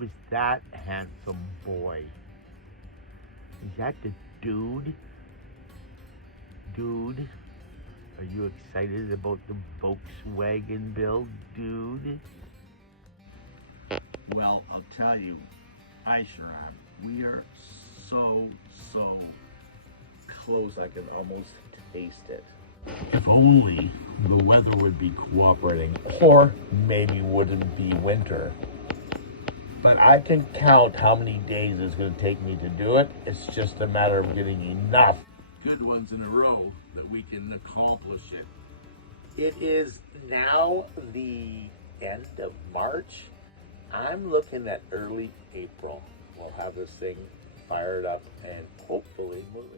was that handsome boy? Is that the dude? Dude, are you excited about the Volkswagen build, dude? Well, I'll tell you, I sure am. We are so close I can almost taste it. If only the weather would be cooperating, or maybe wouldn't be winter. But I can count how many days it's going to take me to do it. It's just a matter of getting enough good ones in a row that we can accomplish it. It is now the end of March. I'm looking at early April. We'll have this thing fired up and hopefully moving.